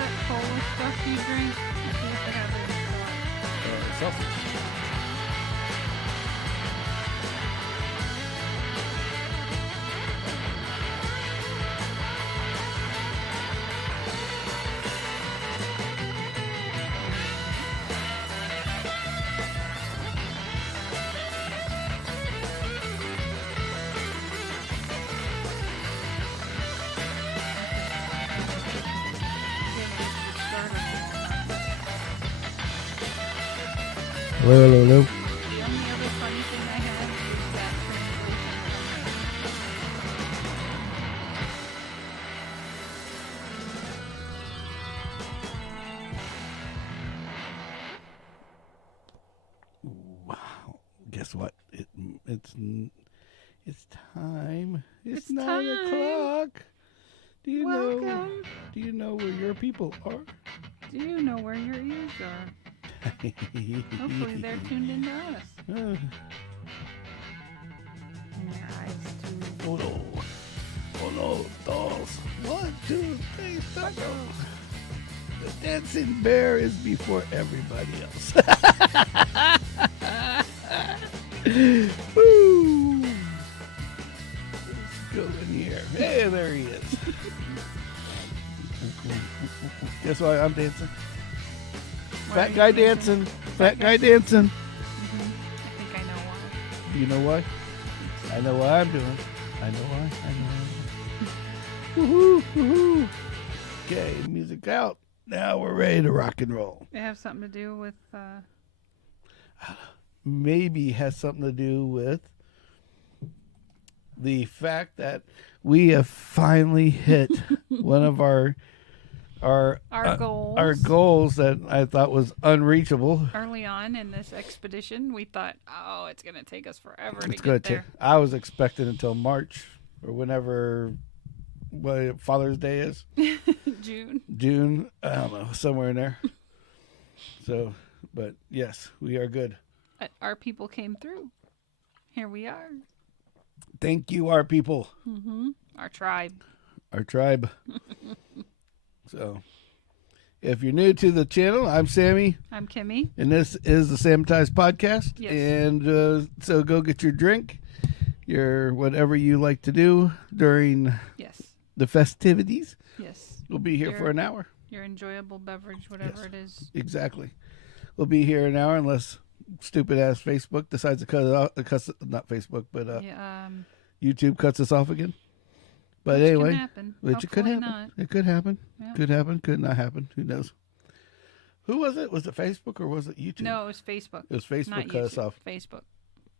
that cola stuff you drink? I see if they have it in stock. Sausage. Hello, hello, hello. The only other funny thing I have is that Wow. Guess what? It's time. It's It's 9 time. o'clock. Do you know? Welcome. Do you know where your people are? Do you know where your ears are? Hopefully they're tuned into us. And your eyes too. Oh no. Oh no, dolls. 1, 2, 3, stop. The dancing bear is before everybody else. Woo! Let's go in here. Hey, there he is. Guess why I'm dancing? Why are Fat you guy dancing. Fat guy dancing. I think I know why. Do you know why? I know what I'm doing. I know why. Woohoo! Woohoo! Okay, music out. Now we're ready to rock and roll. It have something to do with Maybe has something to do with the fact that we have finally hit one of our goals. Our goals that I thought was unreachable. Early on in this expedition, we thought, oh, it's going to take us forever It's to gonna get there. I was expecting until March or whenever Father's Day is. June. I don't know, somewhere in there. So, but yes, we are good. Our people came through. Here we are. Thank you, our people. Our tribe. Our tribe. So, if you're new to the channel, I'm Sammy. I'm Kimmy. And this is the Sammitized podcast. Yes. And so go get your drink, your whatever you like to do during the festivities. Yes. We'll be here for an hour. Your enjoyable beverage, whatever it is. Exactly. We'll be here an hour unless stupid ass Facebook decides to cut it off. Not Facebook, but YouTube cuts us off again. But which anyway, can happen. which it could happen. Not. It could happen. Yeah. Could happen. Could not happen. Who knows? Who was it? Was it Facebook or was it YouTube? No, it was Facebook. It was Facebook. Not Cut us YouTube. off. Facebook.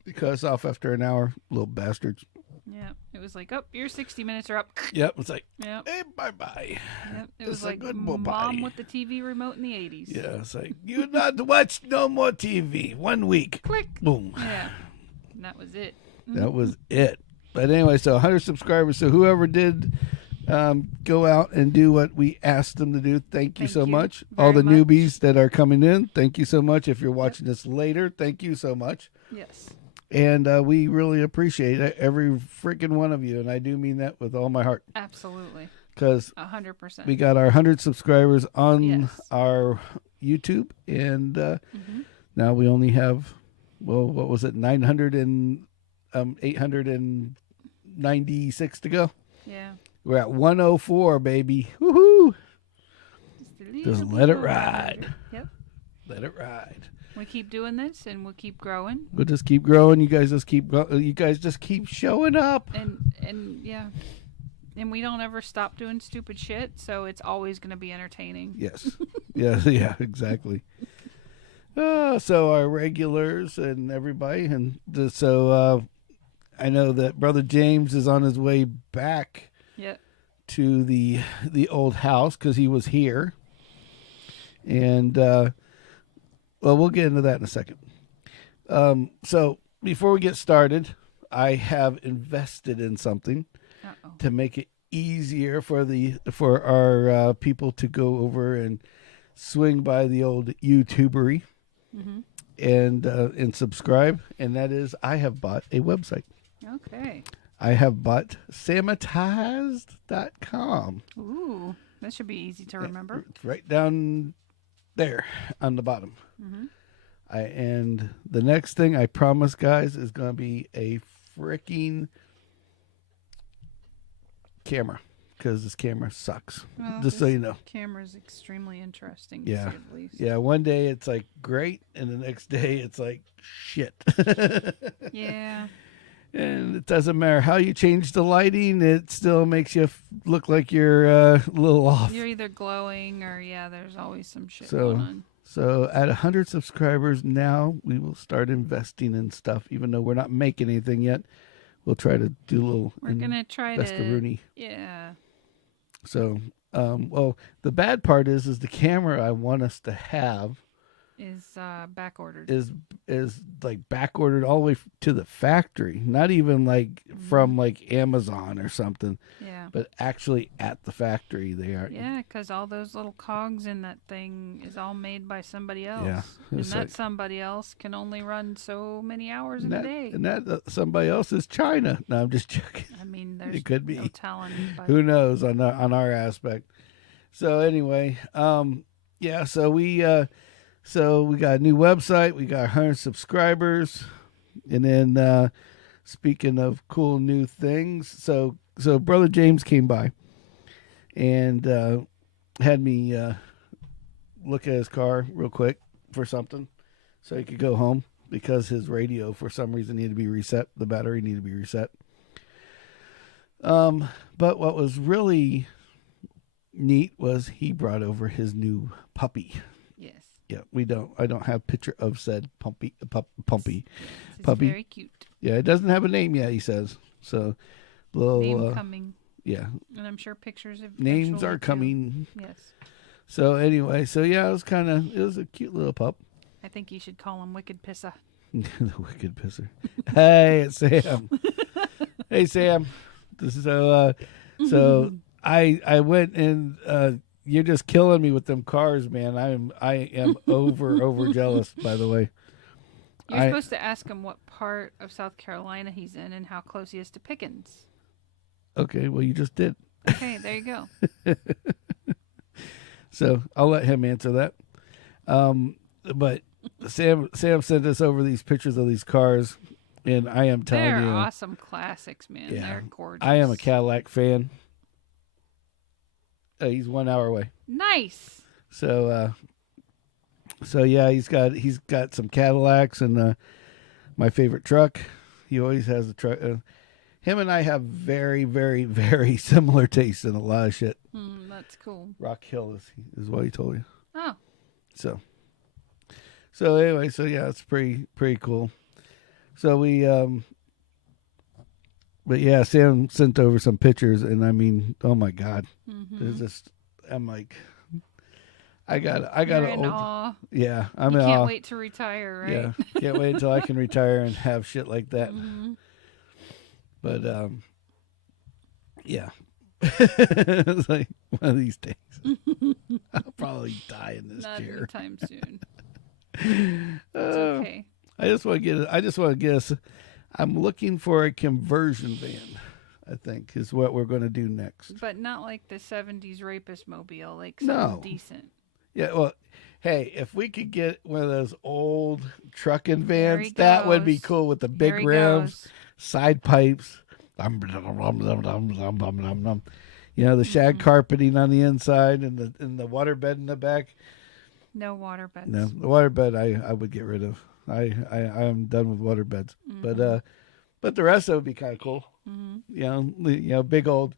They cut us off after an hour. Little bastards. Yeah. It was like, oh, your 60 minutes are up. Yep. It's like, yep. Hey, bye-bye. Yep. It It's was a like good mom bye-bye. with the TV remote in the 80s. Yeah. It's like, you not watch no more TV. 1 week. Click. Boom. Yeah. And that was it. That was it. But anyway, so 100 subscribers. So whoever did go out and do what we asked them to do, thank you so much. All the newbies that are coming in, thank you so much. If you're watching this later, thank you so much. Yes. And we really appreciate every freaking one of you. And I do mean that with all my heart. Absolutely. Because 100%. we got our 100 subscribers on our YouTube. And now we only have, well, what was it, 896 to go. Yeah. We're at 104, baby. Woohoo! Just let it ride. Yep. Let it ride. We keep doing this, and we'll keep growing. We'll just keep growing. You guys just keep. You guys just keep showing up. And yeah, and we don't ever stop doing stupid shit. So it's always going to be entertaining. Yes. Yeah. Exactly. So our regulars and everybody, and so I know that Brother James is on his way back. Yep. To the old house because he was here, and well, we'll get into that in a second. So before we get started, I have invested in something to make it easier for our people to go over and swing by the old YouTubery and subscribe, and that is I have bought a website. Okay. I have bought Sammitized.com. Ooh, That should be easy to remember. It's right down there on the bottom. Mm-hmm. And the next thing I promise, guys, is going to be a freaking camera, because this camera sucks. Well, Just so you know. Camera's extremely interesting. Yeah. To say the least. Yeah, one day it's like great, and the next day it's like shit. Yeah. And it doesn't matter how you change the lighting, it still makes you look like you're a little off. You're either glowing or, there's always some shit So- going on. So at 100 subscribers now, we will start investing in stuff, even though we're not making anything yet. We'll try to do a little We're going to try to. investoroonie. Yeah. So, well, the bad part is the camera I want us to have Is back ordered. is like back ordered all the way to the factory, not even like from like Amazon or something, Yeah. but actually at the factory they are. Yeah, because all those little cogs in that thing is all made by somebody else. Yeah, And it's that like- somebody else can only run so many hours And in that, a day. and that somebody else is China. No, I'm just joking. I mean, there's could no be. telling. But Who knows on our aspect. So anyway, yeah. So we got a new website. We got 100 subscribers, and then speaking of cool new things, so Brother James came by and had me look at his car real quick for something, so he could go home because his radio for some reason needed to be reset. The battery needed to be reset. But what was really neat was he brought over his new puppy. yes, Yeah, I don't have a picture of said puppy. it's Puppy. very cute. Yeah, it doesn't have a name yet, he says. So, little Name coming, yeah, and I'm sure pictures of names eventually, are too. coming. Yes, So anyway, so yeah, it was a cute little pup. I think you should call him Wicked Pissa. The wicked pisser. Hey, it's Sam. Hey, Sam. So I went and you're just killing me with them cars, man. I am over jealous. By the way, You're supposed to ask him what part of South Carolina he's in and how close he is to Pickens. Okay, well you just did. Okay, there you go. So I'll let him answer that. But Sam sent us over these pictures of these cars, and I am telling They're you, awesome classics, man. Yeah. They're gorgeous. I am a Cadillac fan. He's 1 hour away. Nice. So yeah, he's got some Cadillacs and my favorite truck. He always has a truck. Him and I have very, very, very similar tastes in a lot of shit. That's cool. Rock Hill is what he told you. Oh, So anyway, so yeah, it's pretty cool. So we but yeah, Sam sent over some pictures, and I mean, oh my God, there's just I'm like, I got you're an in old, awe. yeah, I'm You in can't awe. wait to retire, right? Yeah, can't wait until I can retire and have shit like that. But yeah, it's like one of these days, I'll probably die in this Not chair. anytime soon. It's okay. I just want to get us. I'm looking for a conversion van. I think is what we're going to do next. But not like the 70s rapist mobile, like No. something decent. Yeah, well, hey, if we could get one of those old trucking There vans, he that would be goes. cool with the Here big he rims, goes. side pipes. You know, the shag carpeting on the inside and the water bed in the back. No water beds. No, the water bed I would get rid of. I am done with water beds. But the rest of it would be kind of cool. You know, big old,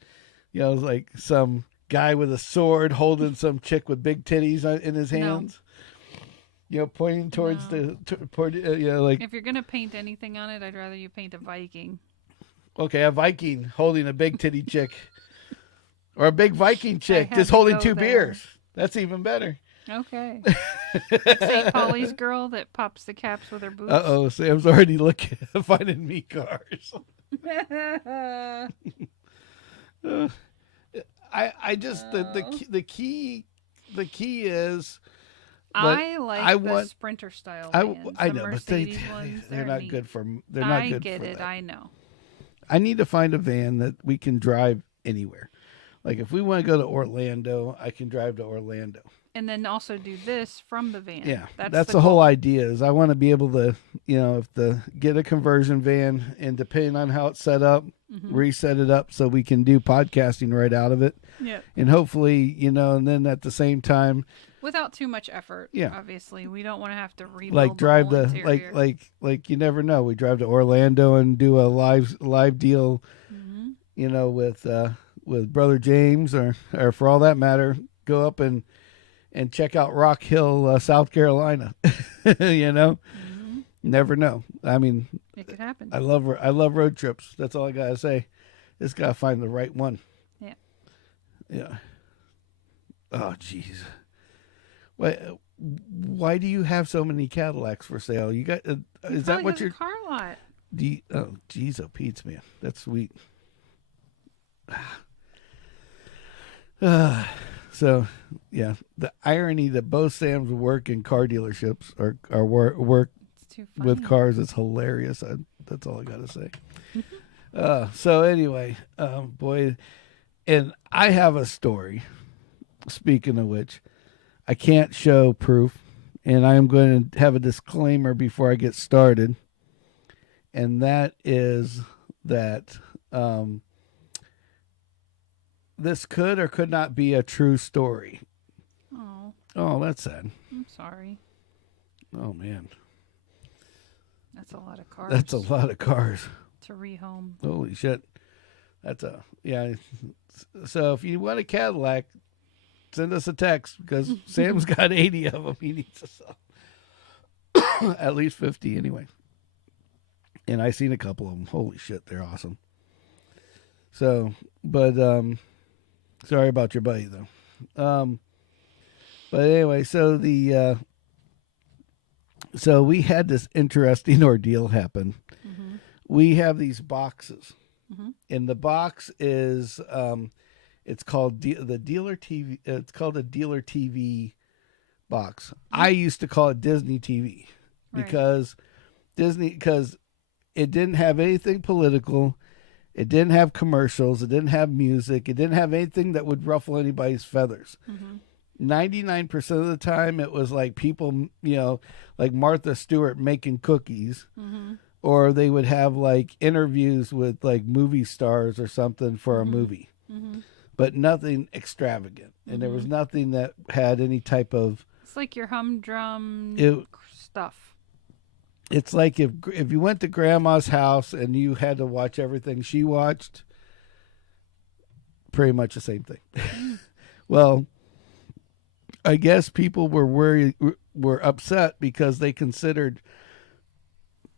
like some guy with a sword holding some chick with big titties in his hands. Pointing towards like, If you're going to paint anything on it, I'd rather you paint a Viking. okay, a Viking holding a big titty chick, or a big Viking chick had just to holding go 2 there. beers. That's even better. Okay. Like St. Pauli's girl that pops the caps with her boots. Uh-oh, Sam's already looking, finding me cars. I just the key is. I like I the want- Sprinter style I vans. I The know, but Mercedes ones, they're not neat. good for. They're not good I get for it. that. I know. I need to find a van that we can drive anywhere. Like if we want to go to Orlando, I can drive to Orlando. And then also do this from the van. Yeah, That's the whole goal. idea. Is I want to be able to, get a conversion van, and depending on how it's set up, reset it up so we can do podcasting right out of it. Yeah. And hopefully, and then at the same time, Without too much effort. Yeah. Obviously, we don't want to have to rebuild like drive the the whole interior. like you never know. We drive to Orlando and do a live deal, with Brother James, or for all that matter, go up and check out Rock Hill, South Carolina. Never know. I mean, It could happen. I love road trips. That's all I gotta say. Just gotta find the right one. Yeah. Yeah. Oh, jeez. Why do you have so many Cadillacs for sale? You got? Is that what your you're? car lot? Oh, jeez, oh, Pete's, man, that's sweet. So, yeah, the irony that both Sams work in car dealerships or work It's too funny. with cars is hilarious. That's all I gotta say. So anyway, boy, and I have a story. Speaking of which, I can't show proof, and I am going to have a disclaimer before I get started, and that is that this could or could not be a true story. Oh, that's sad. I'm sorry. Oh, man. That's a lot of cars. That's a lot of cars. To rehome. Holy shit. Yeah. So if you want a Cadillac, send us a text, because Sam's got 80 of them he needs to sell. At least 50 anyway. And I seen a couple of them. Holy shit, they're awesome. So, but sorry about your buddy though. But anyway, so so we had this interesting ordeal happen. We have these boxes, and the box is it's called the dealer TV. It's called a dealer TV box. I used to call it Disney TV because it didn't have anything political. It didn't have commercials. It didn't have music. It didn't have anything that would ruffle anybody's feathers. 99% of the time, it was like people, like Martha Stewart making cookies, or they would have like interviews with like movie stars or something for a movie, but nothing extravagant. And there was nothing that had any type of. It's like your humdrum stuff. It's like if you went to grandma's house and you had to watch everything she watched, pretty much the same thing. Well, I guess people were upset because they considered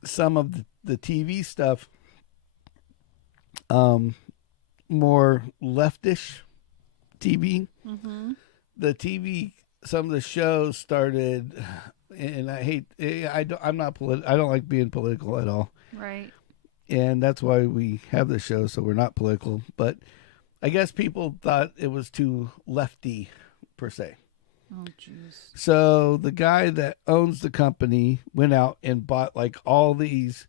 some of the TV stuff more leftish TV. The TV, some of the shows started, and I don't like being political at all. Right. And that's why we have this show, so we're not political. But I guess people thought it was too lefty, per se. Oh, jeez. So the guy that owns the company went out and bought like all these,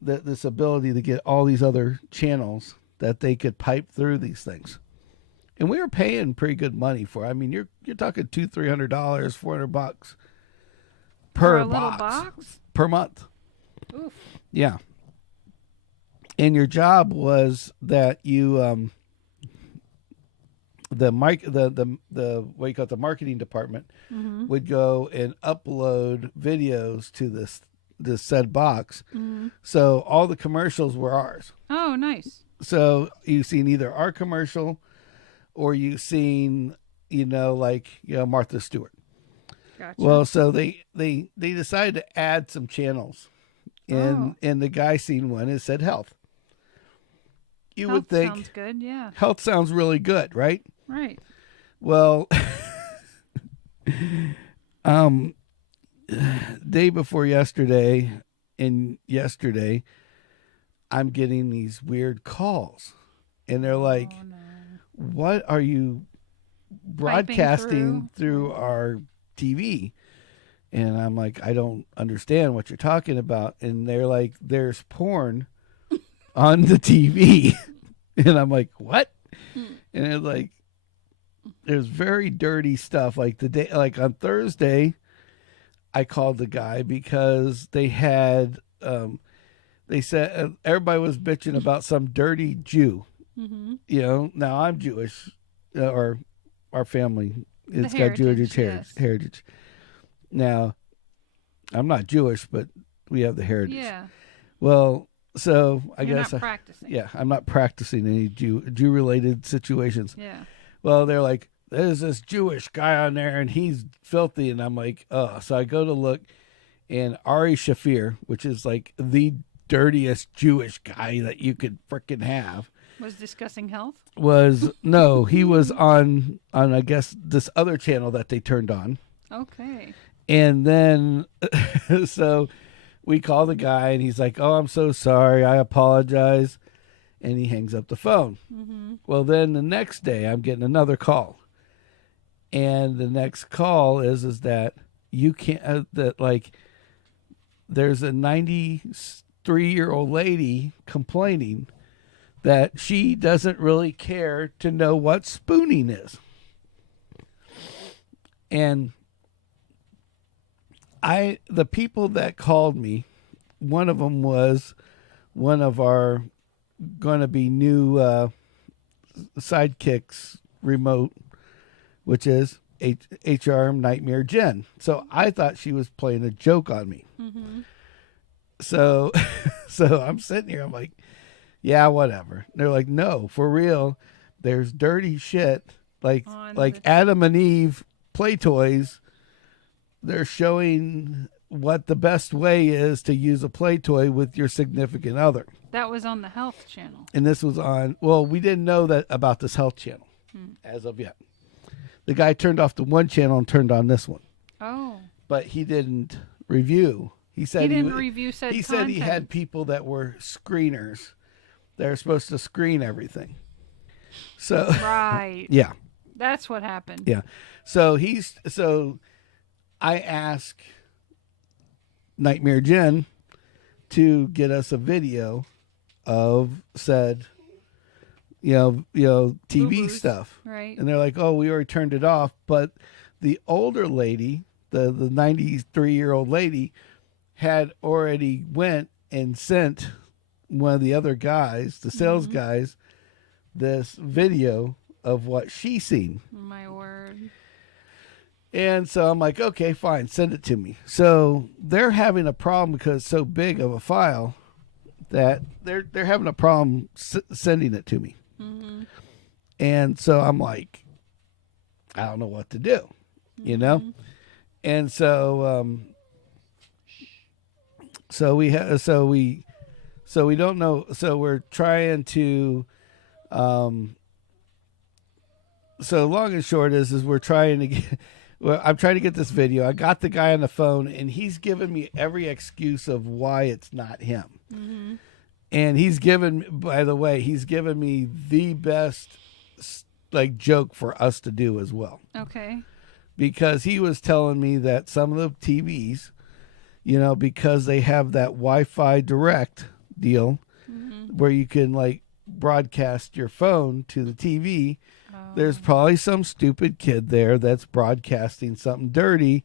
this ability to get all these other channels that they could pipe through these things. And we were paying pretty good money for it. I mean, you're talking $200-$300, $400 per a box, little box per month. Oof. Yeah. And your job was that you the what you call it, the marketing department would go and upload videos to this said box. So all the commercials were ours. Oh, nice. So you've seen either our commercial or you've seen, Martha Stewart. Gotcha. Well, so they decided to add some channels, and the guy seen one. It said health. You Health would think sounds good, yeah. Health sounds really good, right? Right. Well, day before yesterday, I'm getting these weird calls, and they're like, Oh, no. "What are you broadcasting through our TV?" And I'm like, "I don't understand what you're talking about." And they're like, "There's porn on the TV." And I'm like, "What?" And it was like, there's very dirty stuff. Like the day, like on Thursday, I called the guy because they had, they said everybody was bitching about some dirty Jew. Mm-hmm. You know, now I'm Jewish, or our family, it's got heritage, Jewish heritage. Now, I'm not Jewish, but we have the heritage. Yeah. Well, so I You're guess not practicing. yeah, I'm not practicing any Jew related situations. Yeah. Well, they're like, there's this Jewish guy on there, and he's filthy, and I'm like, oh. So I go to look, and Ari Shafir, which is like the dirtiest Jewish guy that you could frickin' have, Was discussing health. No, he was on I guess this other channel that they turned on. Okay. And then, so we call the guy, and he's like, oh, I'm so sorry. I apologize. And he hangs up the phone. Mm-hmm. Well, then the next day, I'm getting another call. And the next call is that you can't, that like, there's a 93-year-old lady complaining that she doesn't really care to know what spooning is. And the people that called me, one of them was one of our going to be new sidekicks remote, which is HR Nightmare Jen. So I thought she was playing a joke on me. Mm-hmm. So I'm sitting here, I'm like, yeah, whatever. They're like, no, for real, there's dirty shit like Adam and Eve play toys. They're showing what the best way is to use a play toy with your significant other. That was on the health channel. And this was on, well, we didn't know that about this health channel as of yet. The guy turned off the one channel and turned on this one. Oh. But he didn't review. He said he didn't review said He content. said he had people that were screeners. They're supposed to screen everything. So right. Yeah. That's what happened. Yeah. So I asked Nightmare Jen to get us a video of said, TV Boo-boos. stuff. Right. And they're like, oh, we already turned it off. But the older lady, the 93-year-old lady, had already went and sent one of the other guys, the sales guys, this video of what she seen. My word. And so I'm like, okay, fine, send it to me. So they're having a problem because it's so big of a file that they're having a problem sending it to me. Mm-hmm. And so I'm like, I don't know what to do, you know? And so we don't know. So we're trying to, so long and short is we're trying to get, well, I'm trying to get this video. I got the guy on the phone, and he's given me every excuse of why it's not him. Mm-hmm. And by the way, he's given me the best like joke for us to do as well. Okay. Because he was telling me that some of the TVs, because they have that Wi-Fi direct deal where you can like broadcast your phone to the TV. There's probably some stupid kid there that's broadcasting something dirty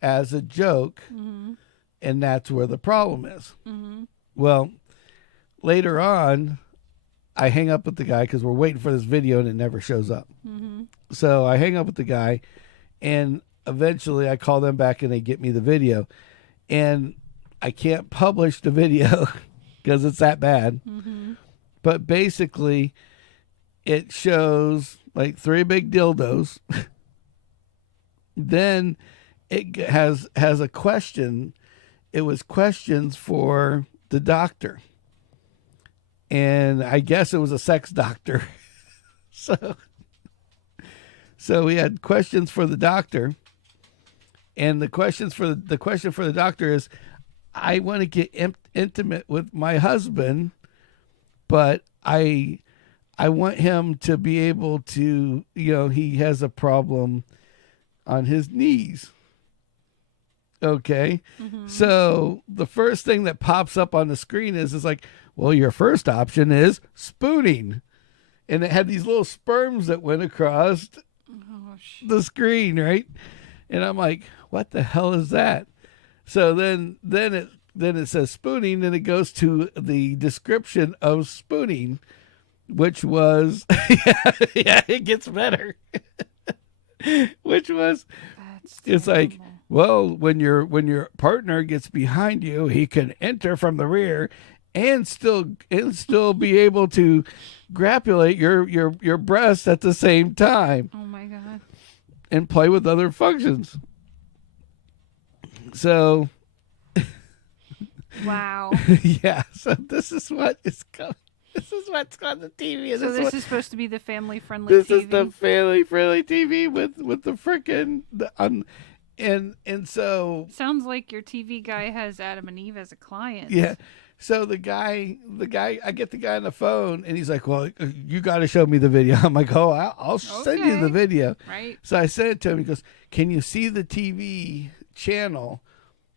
as a joke, and that's where the problem is. Mm-hmm. Well, later on, I hang up with the guy because we're waiting for this video and it never shows up. Mm-hmm. So I hang up with the guy, and eventually I call them back and they get me the video. And I can't publish the video because it's that bad. Mm-hmm. But basically, it shows like 3 big dildos. Then it has a question. It was questions for the doctor. And I guess it was a sex doctor. So we had questions for the doctor. And the question for the doctor is, I want to get intimate with my husband, but I want him to be able to, he has a problem on his knees. Okay. Mm-hmm. So the first thing that pops up on the screen is like, well, your first option is spooning. and it had these little sperms that went across Oh, the screen, right? And I'm like, what the hell is that? So then it says spooning, and it goes to the description of spooning, which was yeah, it gets better. Which was that's it's like, terrible. well, when your partner gets behind you, he can enter from the rear and still be able to grapulate your breast at the same time Oh my god. and play with other functions. So Wow. yeah, so this is what is coming. This is what's on the TV. And So this this what, is supposed to be the family-friendly this TV. is the family friendly TV with the frickin' and so Sounds like your TV guy has Adam and Eve as a client. yeah. So the guy, I get the guy on the phone, and he's like, "Well, you got to show me the video." I'm like, "Oh, I'll send you the Okay. video." Right? So I sent it to him. He goes, "Can you see the TV channel?"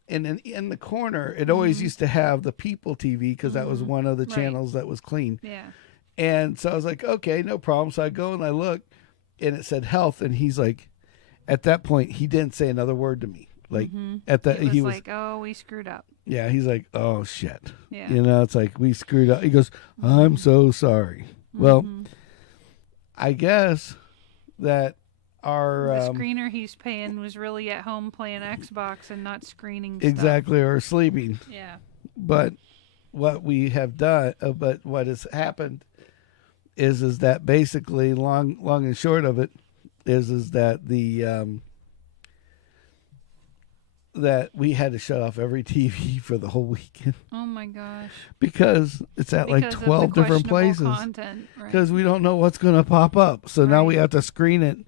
And in the corner, it always used to have the People TV because that was one of the Right. channels that was clean. Yeah. And so I was like, "Okay, no problem." So I go and I look, and it said health, and he's like, at that point, he didn't say another word to me. Like at that, It was he was like, oh, we screwed up. yeah, he's like, "Oh shit." Yeah. You know, it's like we screwed up. He goes, "I'm so sorry." Well, I guess that our The screener he's paying was really at home playing Xbox and not screening stuff. exactly or sleeping. Yeah. But what we have done, but what has happened is that basically long and short of it is that the that we had to shut off every TV for the whole weekend Oh my gosh. because it's at like Because of the 12 different questionable places. Content, right? Because we don't know what's going to pop up. So now we Right. have to screen it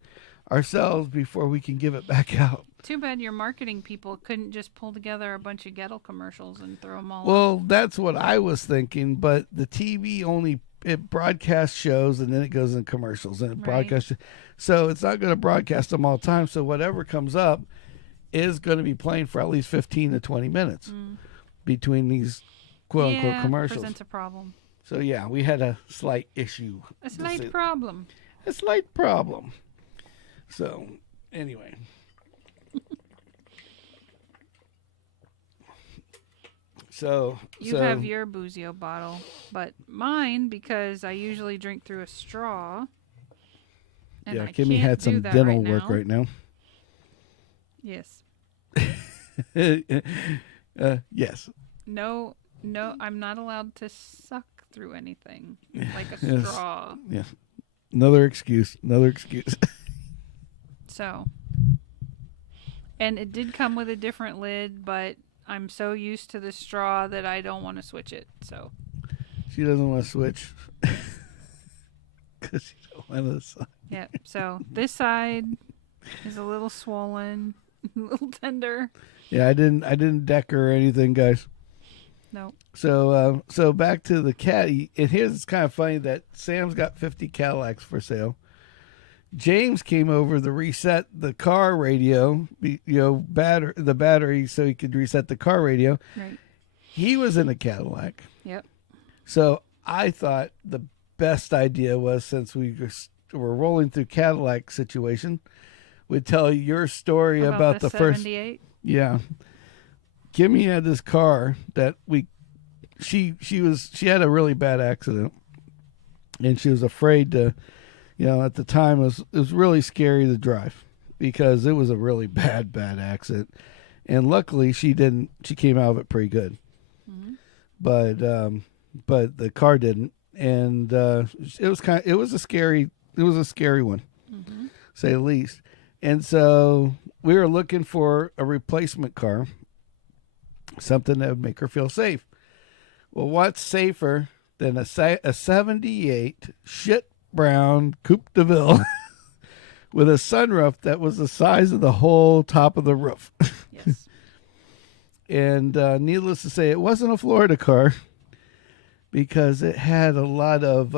ourselves before we can give it back out. Too bad your marketing people couldn't just pull together a bunch of ghetto commercials and throw them all. Well, that's what I was thinking, but the TV only it broadcasts shows and then it goes in commercials and it Right. broadcasts. So it's not going to broadcast them all the time. So whatever comes up is going to be playing for at least 15 to 20 minutes between these quote unquote yeah, commercials. presents a problem. So yeah, we had a slight issue. A slight problem. A slight problem. So anyway. So You have your Boozio bottle, but mine, because I usually drink through a straw. And yeah, I Kimmy can't had do some that dental right work now. right now. Yes. Yes. No, I'm not allowed to suck through anything like a Yes. straw. Yeah. Another excuse. Another excuse. So, and it did come with a different lid, but I'm so used to the straw that I don't want to switch it. So, She doesn't want to switch because she don't want to suck. yeah. So this side is a little swollen, a little tender. Yeah, I didn't deck her or anything, guys. No. So back to the caddy. And here's it's kind of funny that Sam's got 50 Cadillacs for sale. James came over to reset the car radio, the battery, so he could reset the car radio. Right. He was in a Cadillac. Yep. So I thought the best idea was, since we were rolling through Cadillac situation, we'd tell your story about the first. 78. Yeah. Kimmy had this car that she had a really bad accident, and she was afraid to, at the time it was really scary to drive because it was a really bad accident, and luckily she came out of it pretty good, but the car didn't, and it was a scary one, say the least, and so we were looking for a replacement car, something that would make her feel safe. Well, what's safer than a 78 shit brown Coupe de Ville with a sunroof that was the size of the whole top of the roof? Yes. And needless to say, it wasn't a Florida car because it had a lot of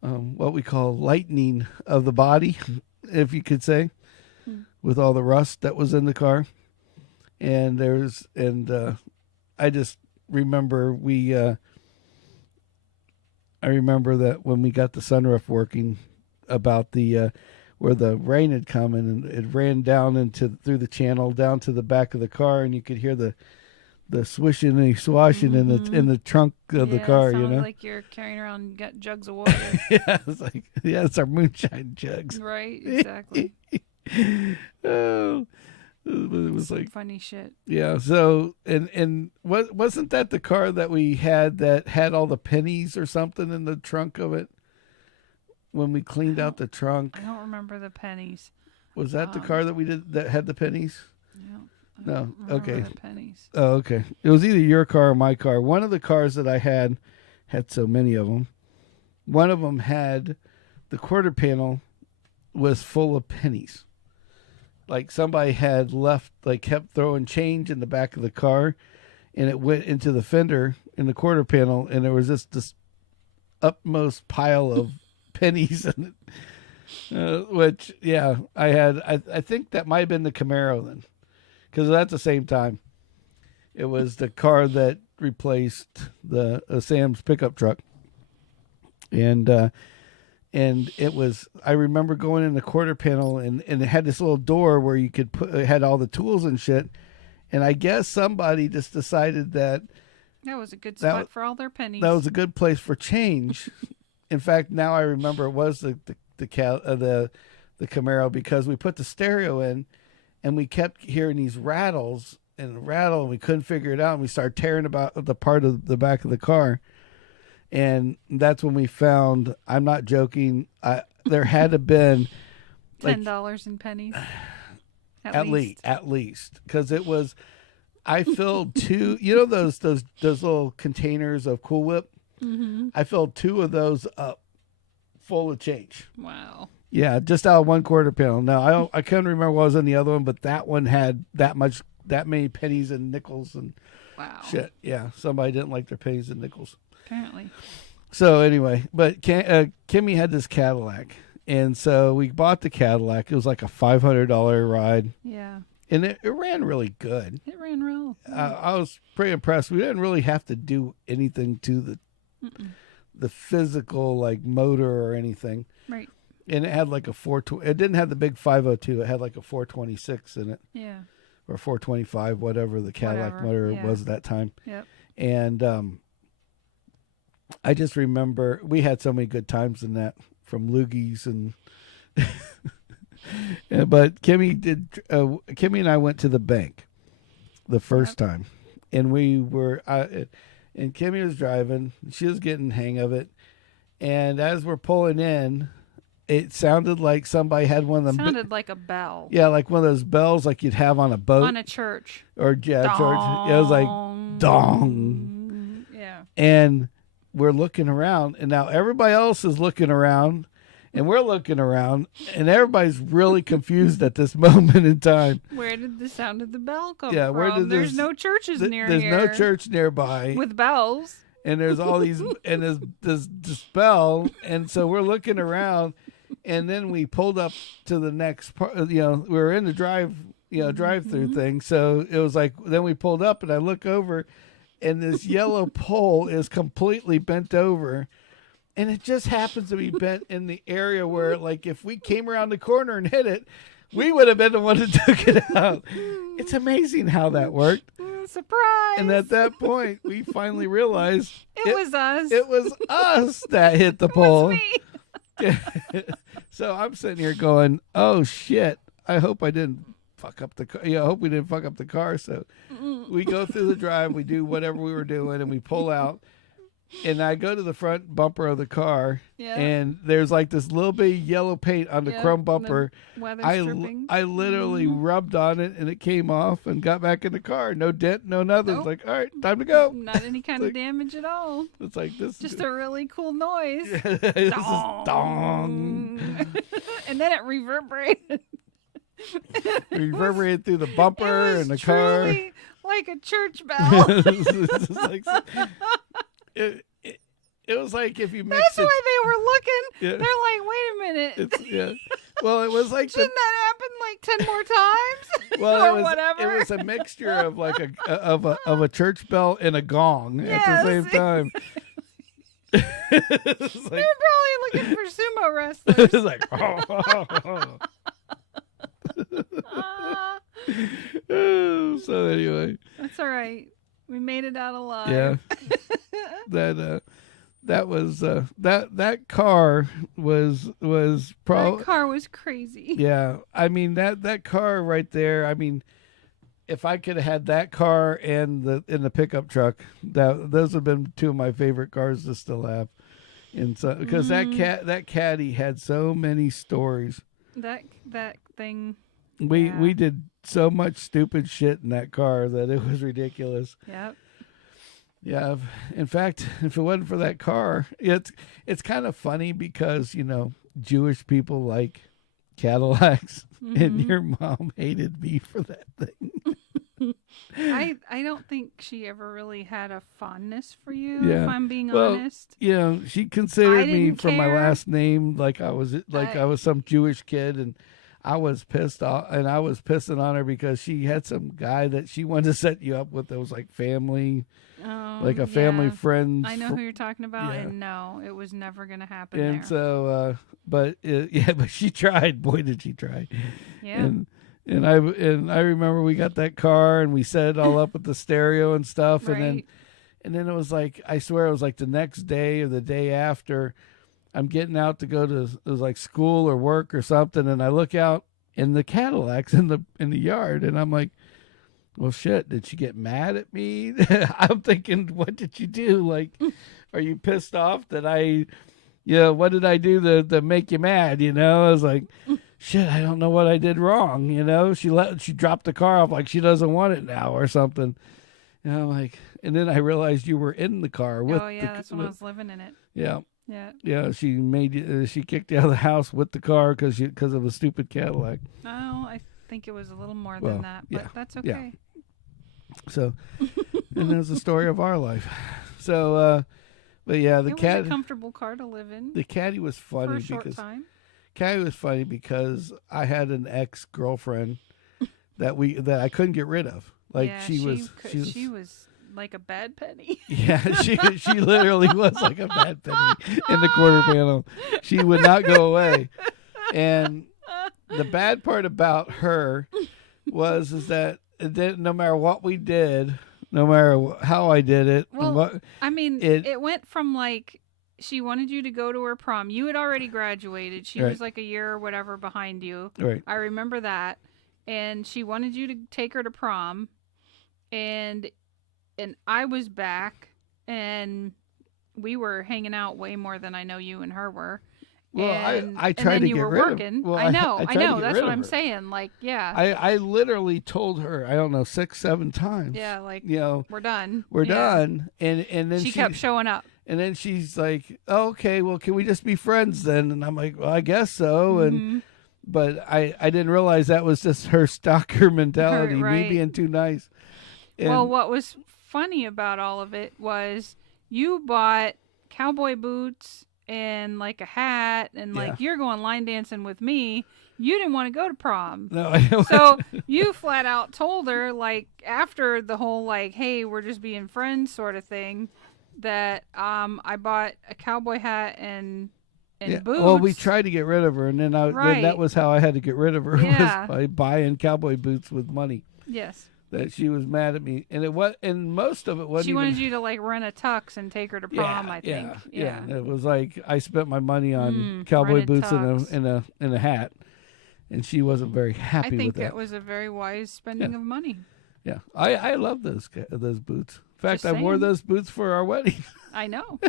what we call lightening of the body, if you could say, with all the rust that was in the car. And I just remember we I remember that when we got the sunroof working, about the where the rain had come and it ran down through the channel down to the back of the car, and you could hear the swishing and swashing in the trunk of the car. It you sounds know, like you're carrying around jugs of water. yeah, it's like it's our moonshine jugs. Right, exactly. Oh, it was like funny shit. Yeah. So and wasn't that the car that we had that had all the pennies or something in the trunk of it when we cleaned out the trunk? I don't remember the pennies. Was that the car that we did that had the pennies? No. Okay. The pennies. Oh, okay. It was either your car or my car. One of the cars that I had so many of them. One of them had the quarter panel was full of pennies. Like somebody had left, like kept throwing change in the back of the car, and it went into the fender in the quarter panel, and there was just this utmost pile of pennies in it. Which, yeah, I had. I think that might have been the Camaro then, because at the same time, it was the car that replaced the Sam's pickup truck, and it was, I remember going in the quarter panel and it had this little door where you could it had all the tools and shit. And I guess somebody just decided that was a good spot for all their pennies. That was a good place for change. In fact, now I remember it was the Camaro, because we put the stereo in and we kept hearing these rattles and we couldn't figure it out. And we started tearing about the part of the back of the car. And that's when we found, I'm not joking, there had to have been $10 in pennies. At least. Because it was, I filled two, you know those little containers of Cool Whip? Mm-hmm. I filled two of those up full of change. Wow. Yeah, just out of one quarter panel. Now, I couldn't remember what was in the other one, but that one had that many pennies and nickels and shit. Yeah, somebody didn't like their pennies and nickels. Apparently. So anyway, but Kimmy had this Cadillac, and so we bought the Cadillac. It was like a $500 ride. Yeah. And it ran really good. It ran real. I was pretty impressed. We didn't really have to do anything to the physical, like, motor or anything. Right. And it had like a 420. It didn't have the big 502. It had like a 426 in it. Yeah. Or 425, whatever the Cadillac motor was at that time. Yep. And I just remember we had so many good times in that, from loogies and but Kimmy and I went to the bank the first time, and we were and Kimmy was driving. She was getting the hang of it, and as we're pulling in, it sounded like somebody had one of them. Sounded like a bell. Yeah, like one of those bells like you'd have on a boat. On a church. Or church. Yeah, it was like dong. Yeah. And we're looking around, and now everybody else is looking around, and we're looking around, and everybody's really confused at this moment in time. Where did the sound of the bell come Yeah, from? where did There's no churches near here. There's no church nearby. With bells. And there's all these, and there's this bell, and so we're looking around, and then we pulled up to the next part. We were in the drive-through thing. So it was like, then we pulled up, and I look over, and this yellow pole is completely bent over, and it just happens to be bent in the area where, like, if we came around the corner and hit it, we would have been the one that took it out. It's amazing how that worked. Surprise! And at that point, we finally realized it was us. It was us that hit the pole. It was me. So I'm sitting here going, "Oh shit! I hope I didn't fuck up the car. I hope we didn't fuck up the car." So we go through the drive, we do whatever we were doing, and we pull out. And I go to the front bumper of the car, and there's like this little bit of yellow paint on the chrome bumper. I literally rubbed on it, and it came off and got back in the car. No dent, no nothing. It's like, all right, time to go. Not any kind of damage at all. It's like this. Just a really cool noise. This is dong. And then it reverberated. Reverberated through the bumper and the car. Like a church bell. It was like if you mixed That's the way they were looking. Yeah. They're like, wait a minute. Well, it was like didn't that happen like 10 more times? Well, or whatever. It was a mixture of like of a church bell and a gong at the same time. It's They like, were probably looking for sumo wrestlers. it's like, oh. Ah, So anyway, that's all right. We made it out yeah, alive. that was that car was That car was crazy. yeah. I mean that car right there. I mean, if I could have had that car and the pickup truck, those have been two of my favorite cars to still have. And so because that caddy had so many stories. That thing. We did so much stupid shit in that car that it was ridiculous. Yep. Yeah. In fact, if it wasn't for that car, it's kind of funny because, Jewish people like Cadillacs and your mom hated me for that thing. I don't think she ever really had a fondness for you, Yeah. if I'm being Well, honest. She considered me didn't from my care. last name like I was some Jewish kid, and I was pissed off, and I was pissing on her because she had some guy that she wanted to set you up with that was like family, like a family friend. I know who you're talking about, yeah. and no, it was never going to happen And there. so, but she tried. Boy, did she try! Yeah. And I remember we got that car and we set it all up with the stereo and stuff, Right. and then it was like, I swear it was like the next day or the day after, I'm getting out to go to, it was like school or work or something, and I look out and the Cadillac's in the yard, and I'm like, well, shit, did she get mad at me? I'm thinking, what did you do? Like, are you pissed off that what did I do to make you mad? I was like, shit, I don't know what I did wrong. She dropped the car off like she doesn't want it now or something. And I'm like, and then I realized you were in the car with. Oh yeah, that's when I was living in it. Yeah. Yeah. Yeah, she kicked you out of the house with the car because of a stupid Cadillac. Oh, I think it was a little more Well, than that, but yeah, that's yeah. okay. So, and that's the story of our life. So, but yeah, It was a comfortable car to live in the caddy was for funny a short because time. caddy was funny because I had an ex-girlfriend that I couldn't get rid of. Like Yeah, she was like a bad penny. yeah, she literally was like a bad penny in the quarter panel. She would not go away. And the bad part about her is that no matter what we did, no matter how I did it, Well, I mean, it went from like she wanted you to go to her prom. You had already graduated. She Right. was like a year or whatever behind you. right. I remember that. And she wanted you to take her to prom. And I was back, and we were hanging out way more than I know you and her were. Well, and, I and tried then to you get were rid working. of. Well, I know. tried to get That's rid what of I'm her. saying. Like, yeah, I literally told her, I don't know, 6-7 times. yeah, like We're done. done. And then She kept showing up. And then she's like, oh, okay, well, can we just be friends then? And I'm like, well, I guess so. Mhm. But I didn't realize that was just her stalker mentality, Right. me being too nice. And Well, what was funny about all of it was you bought cowboy boots and like a hat, and like you're going line dancing with me. You didn't want to go to prom. no, I don't. So you flat out told her, like, after the whole like, hey, we're just being friends sort of thing, that I bought a cowboy hat and boots. Well, we tried to get rid of her, and then then that was how I had to get rid of her, Yeah. was by buying cowboy boots with money. Yes. That she was mad at me, and most of it wasn't. She wanted you to like rent a tux and take her to prom. I think. Yeah. It was like I spent my money on cowboy rented boots tux. and a hat, and she wasn't very happy I with think that. it was a very wise spending of money. Yeah, I love those boots. In fact, Just I wore saying. those boots for our wedding. I know.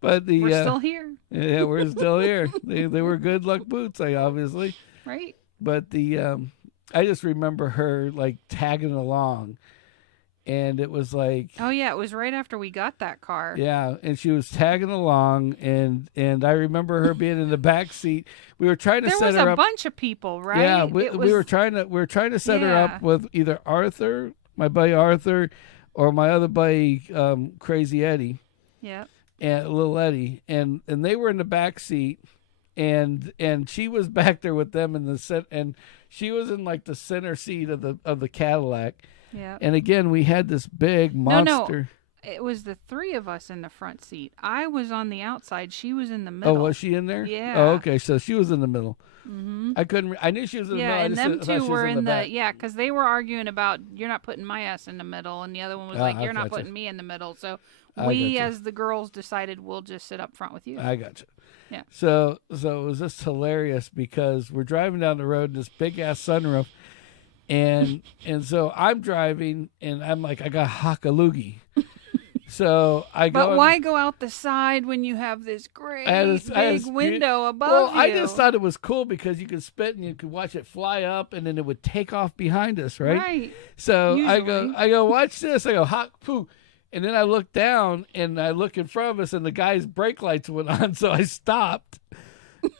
But We're still here, yeah, we're still here. They were good luck boots, obviously. right? But I just remember her like tagging along, and it was like, Oh yeah, it was right after we got that car. yeah, and she was tagging along, and I remember her being in the back seat. We were trying to There set was her a up. bunch of people, right? Yeah, It we was- were trying to set her Yeah. up with either Arthur, my buddy Arthur, or my other buddy, Crazy Eddie, Yeah. and Little Eddie, and they were in the back seat, and she was back there with them in the set, and she was in like the center seat of the Cadillac. Yeah. And again, we had this big monster. it was the three of us in the front seat. I was on the outside. She was in the Oh, middle. was she in there? Yeah. Oh, okay. So she was in the middle. Mm-hmm. I couldn't. I knew she was in the Yeah, middle. and I them thought two she were was in the back. yeah, because they were arguing about you're not putting my ass in the middle, and the other one was like you're not gotcha. putting me in the middle. So I we, gotcha. as the girls, decided we'll just sit up front with you. I got you. Yeah. So it was just hilarious because we're driving down the road in this big ass sunroof, and so I'm driving and I'm like I got hock a loogie. So I go. But why go out the side when you have this great big window above you? Well, I just thought it was cool because you could spit and you could watch it fly up, and then it would take off behind us, right? Right. So Usually. I go, watch this. I go, hot poo. And then I look down and I look in front of us, and the guy's brake lights went on, so I stopped.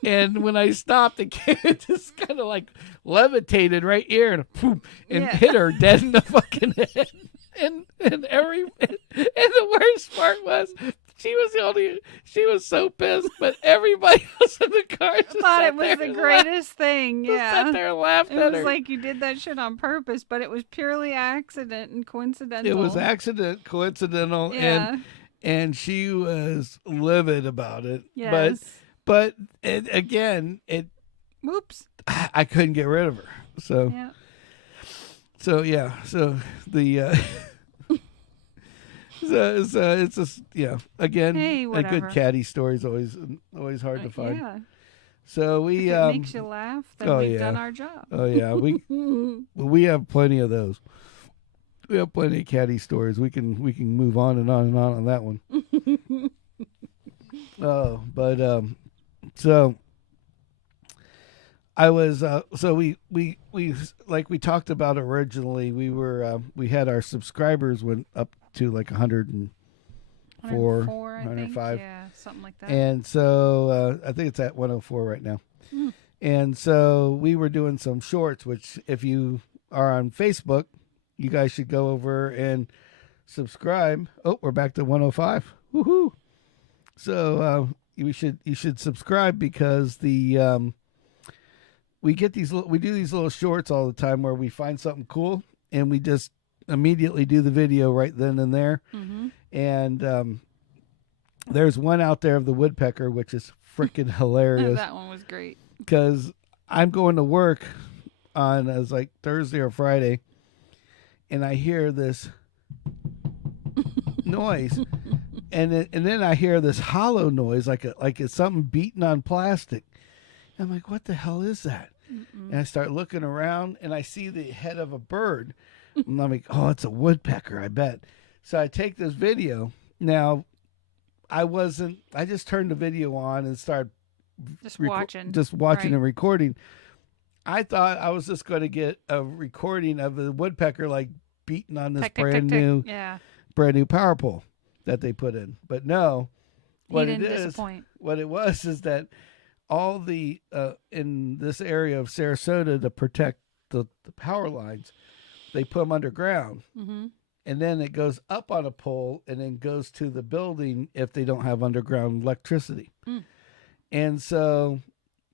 And when I stopped, it just kind of like levitated right here and poof, and hit her dead in the fucking head. And the worst part was she was so pissed, but everybody else in the car just thought it was the greatest thing. Yeah, sat there and laughed at her. It was like you did that shit on purpose, but it was purely accident and coincidental. It was coincidental, yeah. and she was livid about it. Yes. But again, whoops, I couldn't get rid of her. So yeah. So the so it's just again a good caddy story is always hard to find. Yeah. So we if it makes you laugh, then we've done our job. Oh yeah, we have plenty of those. We have plenty of caddy stories. We can move on and on and on that one. Oh, but so I was so we like we talked about originally. We had our subscribers went up to like 104, 105, yeah, something like that. and so I think it's at 104 right now. And so we were doing some shorts, which if you are on Facebook, you guys should go over and subscribe. Oh, we're back to 105. Woohoo! So you should subscribe because the we do these little shorts all the time where we find something cool and we just immediately do the video right then and there. Mm-hmm. And there's one out there of the woodpecker, which is freaking hilarious. That one was great. Because I'm going to work on as like Thursday or Friday, and I hear this noise, and then I hear this hollow noise like it's something beating on plastic. I'm like, what the hell is that? Mm-mm. And I start looking around, and I see the head of a bird. And I'm like, oh, it's a woodpecker, I bet. So I take this video. Now, I just turned the video on and started watching right. And recording. I thought I was just going to get a recording of the woodpecker like beating on this brand new power pole that they put in. But no, what it was is that all the in this area of Sarasota to protect the power lines, they put them underground. Mm-hmm. And then it goes up on a pole and then goes to the building if they don't have underground electricity. Mm. And so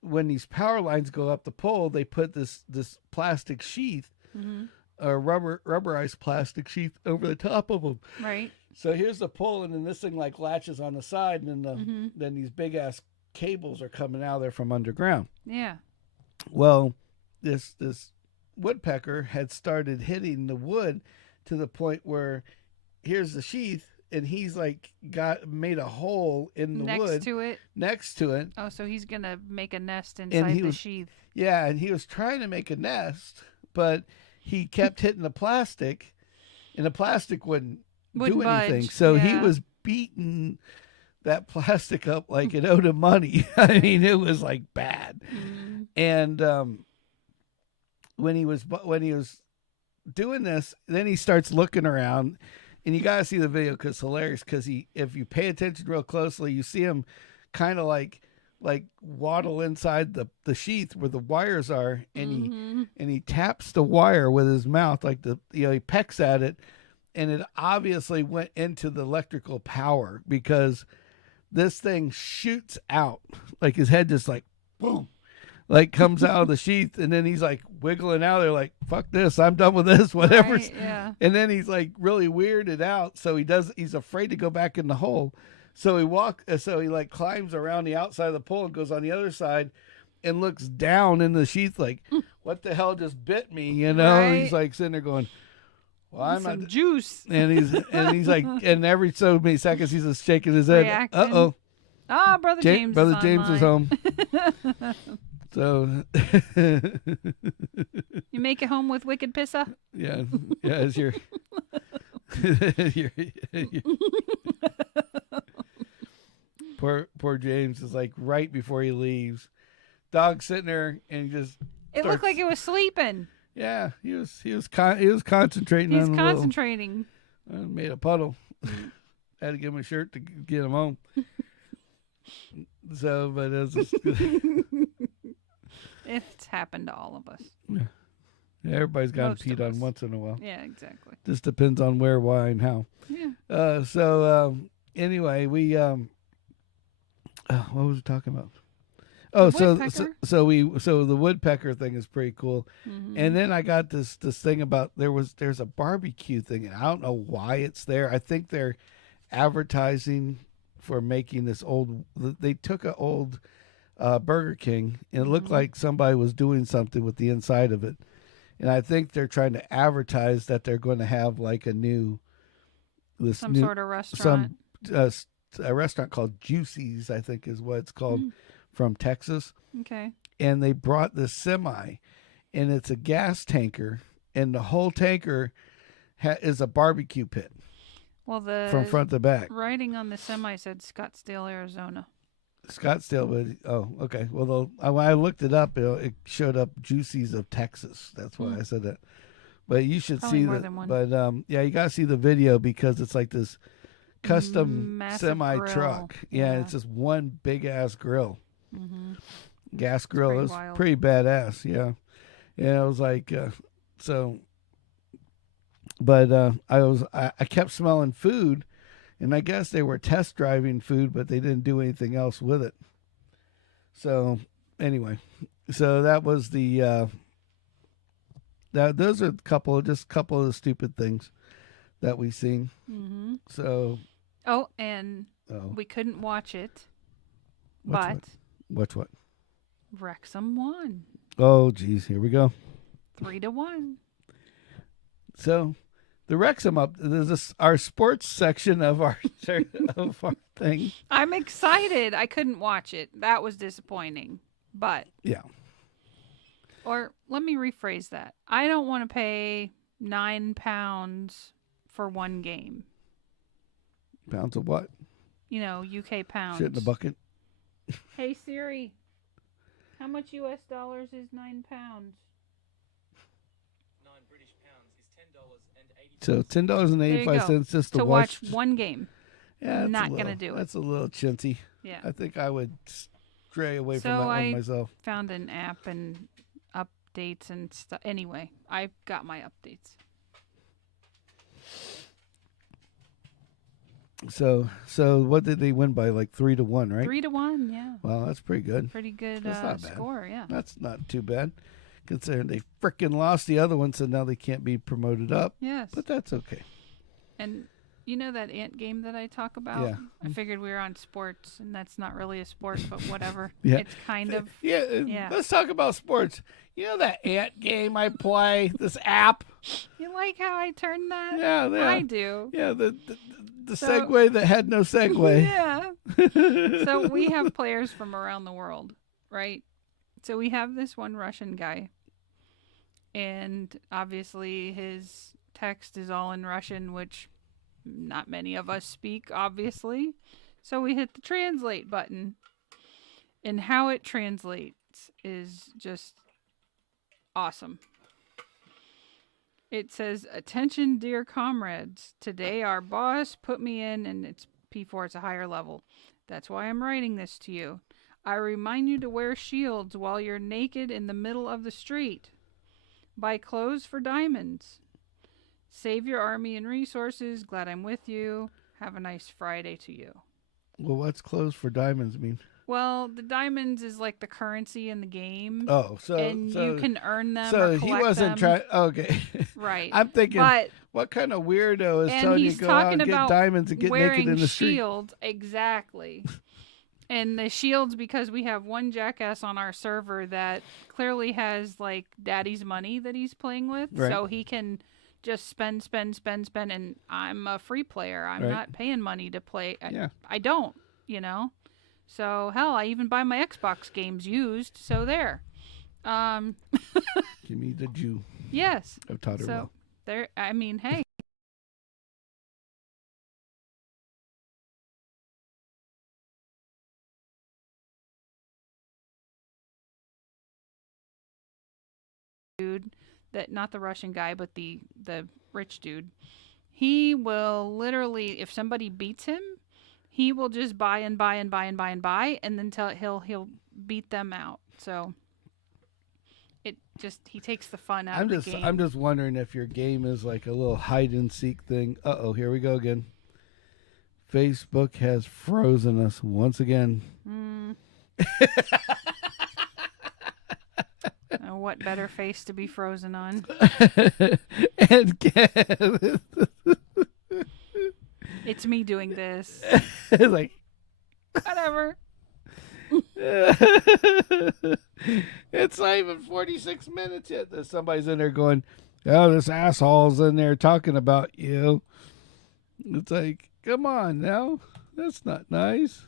when these power lines go up the pole, they put this plastic sheath, mm-hmm. or rubberized plastic sheath over the top of them. Right. So here's the pole, and then this thing like latches on the side, and then mm-hmm. then these big ass cables are coming out of there from underground. Yeah. Well, this woodpecker had started hitting the wood to the point where here's the sheath, and he's like made a hole in the wood next to it. Oh, so he's gonna make a nest inside the sheath. Yeah, and he was trying to make a nest, but he kept hitting the plastic, and the plastic wouldn't do anything. Budge. So he was beating that plastic up like it owed him money. I mean, it was like bad. Mm. And when he was doing this, then he starts looking around, and you gotta see the video because it's hilarious. Because if you pay attention real closely, you see him kind of like waddle inside the sheath where the wires are, and mm-hmm. he taps the wire with his mouth, like he pecks at it, and it obviously went into the electrical power because this thing shoots out, like his head just like boom, like comes out of the sheath, and then he's like wiggling out there like, fuck this, I'm done with this, whatever. Right, yeah. And then he's like really weirded out, so he's afraid to go back in the hole. So he like climbs around the outside of the pole and goes on the other side and looks down in the sheath like, what the hell just bit me, you know? Right. And he's like sitting there going, well, I'm Some not juice. and he's like, and every so many seconds he's just shaking his head. Reacting. Uh-oh. Ah, Brother James. Brother is James is online. home. So You make it home with Wicked Pissa? yeah, it's your, poor James is like right before he leaves. Dog sitting there and he just It looked like it was sleeping. yeah, he was concentrating He's on concentrating. made a puddle. Had to give him a shirt to get him home. So, but it was It's happened to all of us. yeah, everybody's gotten Most peed of on us. once in a while. Yeah, exactly. Just depends on where, why, and how. Yeah. Anyway, we what was we talking about? Oh, so the woodpecker thing is pretty cool. Mm-hmm. And then I got this thing about there's a barbecue thing, and I don't know why it's there. I think they're advertising for making this old. They took an old Burger King, and it looked like somebody was doing something with the inside of it. And I think they're trying to advertise that they're going to have like a new sort of restaurant. a restaurant called Juicy's, I think is what it's called, from Texas. Okay. And they brought this semi, and it's a gas tanker, and the whole tanker is a barbecue pit. Well, from front to back. Writing on the semi said Scottsdale, Arizona. Scottsdale, but okay. Well, when I looked it up, it showed up Juicy's of Texas. That's why I said that. But you should Probably see more that. than one. But yeah, you gotta see the video because it's like this custom Massive semi grill. truck. Yeah, Yeah. it's just one big ass grill, gas grill. pretty It was wild. pretty badass. Yeah, yeah. It was like so. But I kept smelling food. And I guess they were test driving food, but they didn't do anything else with it. So anyway, so that was the those are a couple of the stupid things that we've seen. Mm-hmm. So And oh, we couldn't watch it, What's but what? Wrexham won Oh, geez, here we go. 3-1. So the Wrexham up. There's our sports section of our thing. I'm excited. I couldn't watch it. That was disappointing. But Yeah. Or let me rephrase that. I don't want to pay £9 for one game. Pounds of what? UK pounds. Shit in the bucket. Hey Siri, how much US dollars is £9? So $10.85 just to watch one game. Yeah, Not gonna do it. That's a little chintzy. Yeah. I think I would stray away from So that I one myself. found an app and updates and stuff. Anyway, I got my updates. So what did they win by? Like 3-1, right? 3-1, yeah. Well, that's pretty good. Pretty good That's not bad. score, yeah. That's not too bad, considering they frickin' lost the other one, so now they can't be promoted up. Yes. But that's okay. And you know that ant game that I talk about? Yeah. I figured we were on sports, and that's not really a sport, but whatever. Yeah. It's kind of. Yeah, let's talk about sports. You know that ant game I play, this app? You like how I turned that? Yeah. I do. Yeah, the So- segue that had no segue. Yeah. So we have players from around the world, right? So we have this one Russian guy, and obviously his text is all in Russian, which not many of us speak, obviously. So we hit the translate button, and how it translates is just awesome. It says, "Attention, dear comrades. Today our boss put me in," and it's P4, it's a higher level. "That's why I'm writing this to you. I remind you to wear shields while you're naked in the middle of the street. Buy clothes for diamonds. Save your army and resources. Glad I'm with you. Have a nice Friday to you." Well, what's clothes for diamonds mean? Well, the diamonds is like the currency in the game, Oh, and you can earn them or so he collect wasn't them. trying. Okay, Right. I'm thinking, But what kind of weirdo is and telling you he's to go out talking and get about diamonds and get naked wearing in the street? shields exactly. And the shields because we have one jackass on our server that clearly has like daddy's money that he's playing with, Right. so he can just spend, spend, spend, spend. And I'm a free player. I'm Right. not paying money to play. Yeah. I don't, you know. So hell, I even buy my Xbox games used. So there. Um, Give me the Jew. yes. I've taught her So well. there. I mean, hey. Dude, that not the Russian guy, but the rich dude. He will literally, if somebody beats him, he will just buy and buy and buy and buy and buy, and then tell he'll beat them out. So it just he takes the fun out of the game. I'm just wondering if your game is like a little hide and seek thing. Here we go again. Facebook has frozen us once again. What better face to be frozen on? And It's me doing this. it's like Whatever. it's not even 46 minutes yet. There's somebody's in there going, "Oh, this asshole's in there talking about you." It's like, come on now, that's not nice.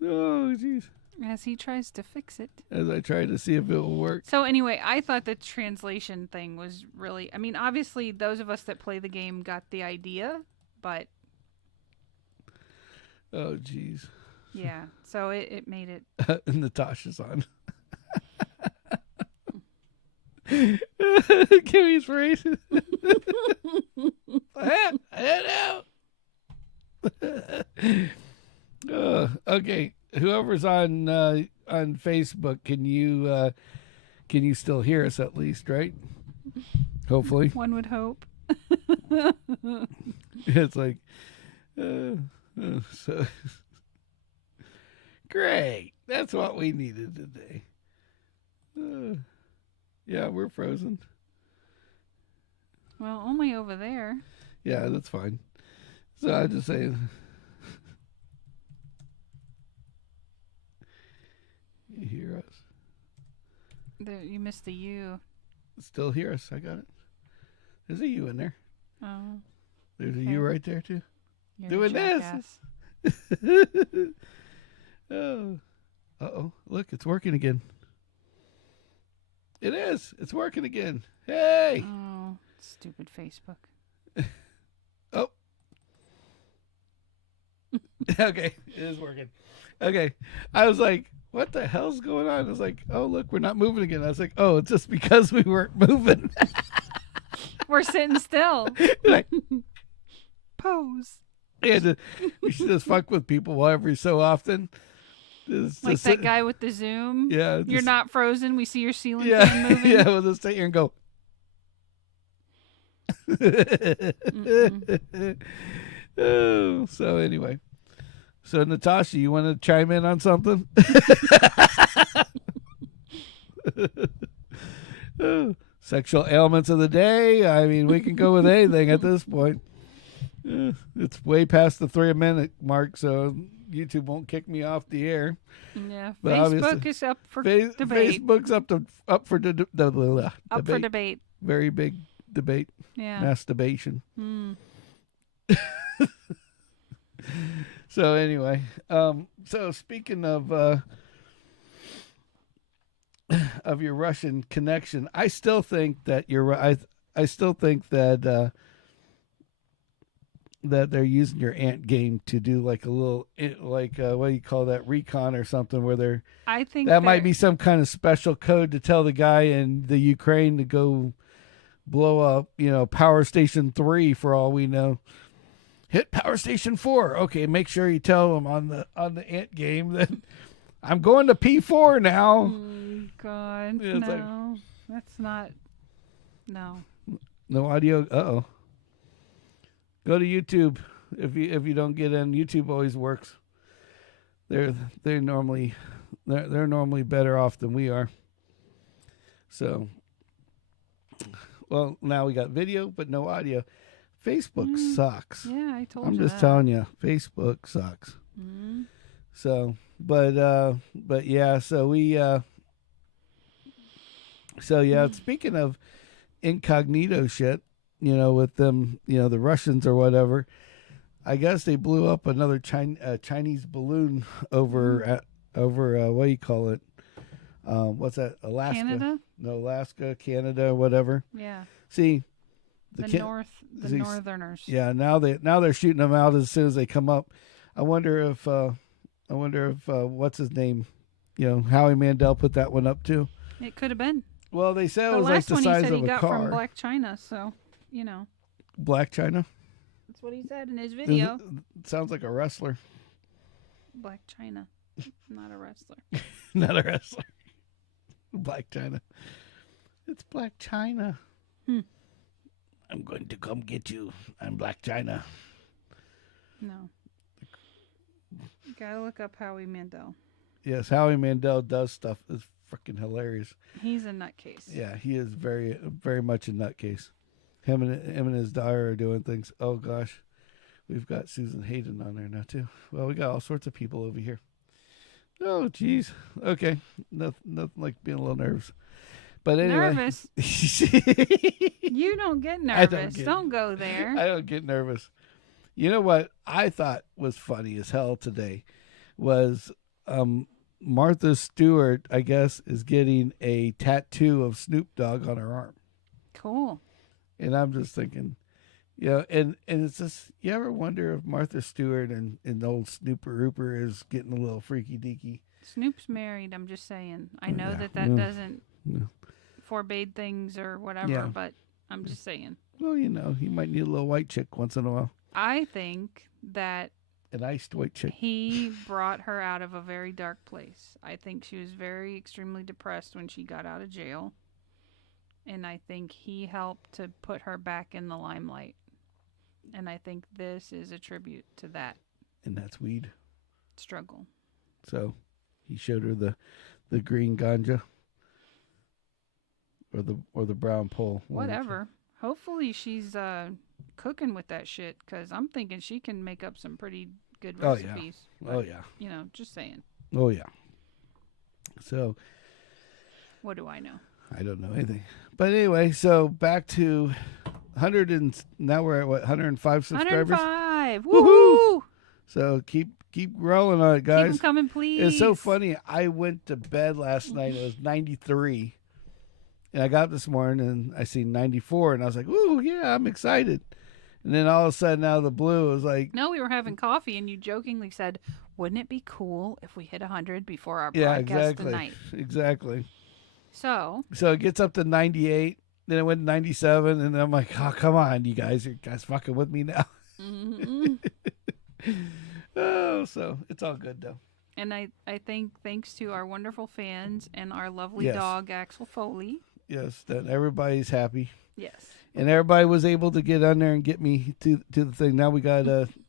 Oh, jeez. As he tries to fix it. As I try to see if it will work. So anyway, I thought the translation thing was really. I mean, obviously, those of us that play the game got the idea, but Oh, jeez. yeah. So it made it. Natasha's on. Kimmy's racing. I don't know. Okay, whoever's on Facebook, can you still hear us at least, right? Hopefully. One would hope. It's like, so great. That's what we needed today. Yeah, we're frozen. Well, only over there. Yeah, that's fine. So I just say, you hear us? There, you missed the U. Still hear us? I got it. There's a U in there. Oh. There's a Okay. U right there too. You're Doing a this. jackass. Oh. Uh-oh. Look, it's working again. It is. It's working again. Hey. Oh, stupid Facebook. Oh. Okay. It is working. Okay. I was like, what the hell's going on? I was like, oh, look, we're not moving again. I was like, oh, it's just because we weren't moving. We're sitting still. Like, Pose. yeah, we should just fuck with people every so often. Like that guy with the Zoom. Yeah. You're not frozen. We see your ceiling Yeah. fan moving. Yeah, we'll just sit here and go. Oh, so anyway. So Natasha, you want to chime in on something? Oh, sexual ailments of the day. I mean, we can go with anything at this point. It's way past the 3-minute mark, so YouTube won't kick me off the air. Yeah. But Facebook is up for debate. Facebook's up for debate. Up for debate. Very big debate. Yeah. Masturbation. Hmm. So anyway, so speaking of your Russian connection, I still think that I still think that that they're using your ant game to do like a little what do you call that, recon or something, where they're I think that might be some kind of special code to tell the guy in the Ukraine to go blow up, Power Station 3 for all we know. Hit Power Station 4. Okay, make sure you tell them on the ant game that I'm going to P4 now. Oh, God. Yeah, it's no. That's not. No. No audio. Uh-oh. Go to YouTube. If you don't get in, YouTube always works. they're they're normally they're normally better off than we are. So, well, now we got video but no audio. Facebook sucks. Yeah, I told I'm you just that. telling you, Facebook sucks. Mm. So, but yeah, so we so yeah, speaking of incognito shit, with them, the Russians or whatever, I guess they blew up another Chinese balloon over what do you call it? What's that? Alaska? Canada? No, Alaska, Canada, whatever. Yeah. See, The Northerners. Yeah, now they're shooting them out as soon as they come up. I wonder if what's his name? Howie Mandel put that one up too. It could have been. Well, they said it The was like last the one he size said of he a got car. from Black China, so, Black China? That's what he said in his video. Sounds like a wrestler. Black China. Not a wrestler. Not a wrestler. Black China. It's Black China. I'm going to come get you. I'm Black China. No. You gotta look up Howie Mandel. Yes, Howie Mandel does stuff that's freaking hilarious. He's a nutcase. Yeah, he is very, very much a nutcase. Him and his daughter are doing things. Oh gosh, we've got Susan Hayden on there now too. Well, we got all sorts of people over here. Oh geez. Okay, nothing like being a little nervous. But anyway, Nervous? You don't get I nervous. Don't go there. I don't get nervous. You know what I thought was funny as hell today was Martha Stewart, I guess, is getting a tattoo of Snoop Dogg on her arm. Cool. And I'm just thinking, and it's just, you ever wonder if Martha Stewart and old Snooper Rooper is getting a little freaky deaky? Snoop's married, I'm just saying. I know that doesn't forbade things or whatever, but I'm just saying. Well, he might need a little white chick once in a while. I think that an iced white chick. He brought her out of a very dark place. I think she was very extremely depressed when she got out of jail. And I think he helped to put her back in the limelight. And I think this is a tribute to that. And that's weed. Struggle. So he showed her the green ganja. Or the brown pole. Whatever. Hopefully she's cooking with that shit, because I'm thinking she can make up some pretty good recipes. Oh yeah. Just saying. Oh yeah. So what do I know? I don't know anything. But anyway, so back to 100 and now we're at what, 105 subscribers? 105. Woohoo! So keep rolling on it, guys. Keep them coming, please. It's so funny. I went to bed last night. It was 93. And I got up this morning and I seen 94 and I was like, "Ooh, yeah, I'm excited." And then all of a sudden out of the blue, it was like, no, we were having coffee and you jokingly said, "Wouldn't it be cool if we hit 100 before our broadcast tonight?" Exactly. So it gets up to 98, then it went to 97, and then I'm like, "Oh, come on, you guys fucking with me now." Mm-hmm. Oh, so it's all good though. And I think thanks to our wonderful fans and our lovely dog Axel Foley. Yes, that everybody's happy. Yes. And everybody was able to get on there and get me to the thing. Now we got